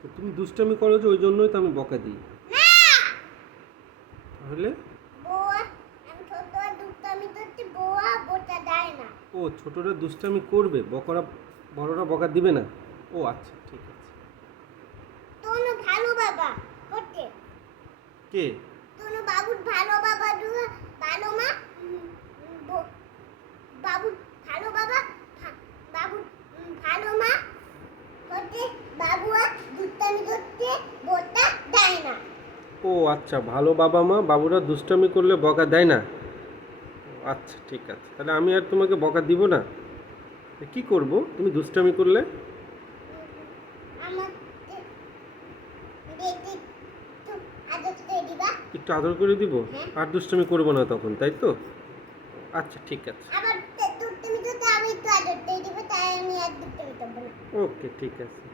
তো তুমি দুষ্টামি করো যে, ওই জন্যই তো আমি বকা দিই। তাহলে ও, ছোটরা দুষ্টামি করবে, বড়রা বকা দিবে না। ও আচ্ছা, ঠিক আছে। কে? ও আচ্ছা, ভালো বাবা মা বাবুরা দুষ্টামি করলে বকা দেয় না। আচ্ছা, ঠিক আছে, তাহলে আমি আর তোমাকে বকা দিব না। কি করব তুমি দুষ্টামি করলে? একটু আদর করে দিব, আর দুষ্টামি করবো না তখন, তাই তো? আচ্ছা, ঠিক আছে। ওকে, ঠিক আছে।